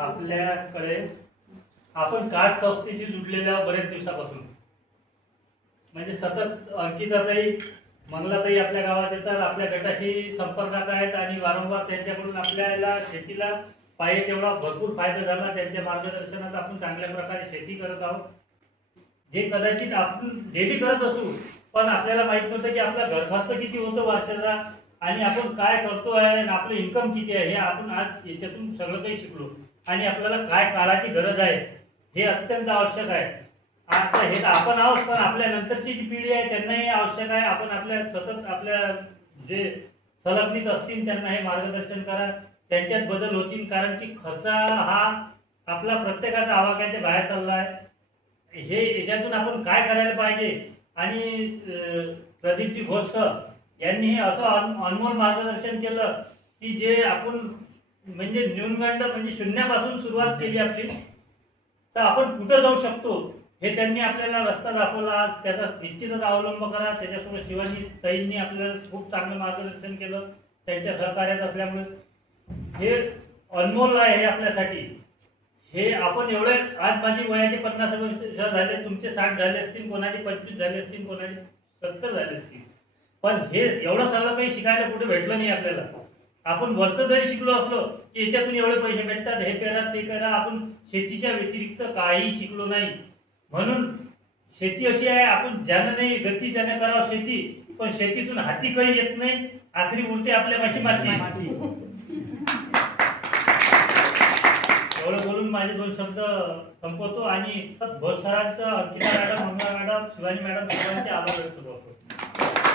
आपल्याकडे आपण कार्ड संस्थेशी जुडलेल्या बरेच दिवसापासून, म्हणजे सतत अंकिताताई, मंगलाताई आपल्या गावात येतात, आपल्या गटाशी संपर्कात आहेत आणि वारंवार त्यांच्याकडून आपल्याला शेतीला पाहिजे तेवढा भरपूर फायदा झाला. त्यांच्या मार्गदर्शनात आपण चांगल्या प्रकारे शेती करत आहोत, जे कदाचित आपण डेली करत असू, पण आपल्याला माहित नव्हतं की आपला घर खर्च किती होतो वर्षाचा आणि आपण काय करतो आहे आणि आपलं इन्कम किती आहे हे आपण आज याच्यातून सगळं काही शिकलो. आणि आपल्याला काय काळाची गरज आहे हे अत्यंत आवश्यक आहे. आता हे तर आपण आहोत, पण आपल्या नंतरची जी पिढी आहे त्यांनाही आवश्यक आहे. आपण आपल्या सतत आपल्या जे संलग्नित असतील त्यांना हे मार्गदर्शन करा, त्यांच्यात बदल होतील. कारण की खर्च हा आपला प्रत्येकाचा आवाक्याच्या बाहेर चालला आहे. हे याच्यातून आपण काय करायला पाहिजे. आणि प्रदीपजी घोष यांनी असं अनमोल मार्गदर्शन केलं की जे आपण म्हणजे न्यूनगंड म्हणजे शून्यापासून सुरुवात केली आपली, तर आपण कुठं जाऊ शकतो हे त्यांनी आपल्याला रस्ता दाखवला. आज त्याचा निश्चितच अवलंब करा. त्याच्यासोबत शिवाजी ताईंनी आपल्याला खूप चांगलं मार्गदर्शन केलं त्यांच्या सहकार्यात असल्यामुळे. हे अनमोल आहे हे आपल्यासाठी. हे आपण एवढे, आज माझी वयाचे 50 वर्ष झाले, तुमचे 60 झाले असतील, कोणाचे 25 झाले असतील, कोणाचे 70 झाले असतील, पण हे एवढं सगळं काही शिकायला कुठे भेटलं नाही आपल्याला. आपण वरचं जरी शिकलो असलो की याच्यातून एवढे पैसे भेटतात, हे करा ते करा, आपण शेतीच्या व्यतिरिक्त काही शिकलो नाही. म्हणून शेती अशी आहे, आपण ज्यानं नाही गती त्याने करावं शेती, पण शेतीतून हाती काही येत नाही, आखरी उरते आपल्यापाशी माती. एवढं बोलून माझे 2 शब्द संपवतो आणि भोस सरांचं, Ankita madam, Mangala madam, Shivani madam सर्वांचे आभार व्यक्त करतो.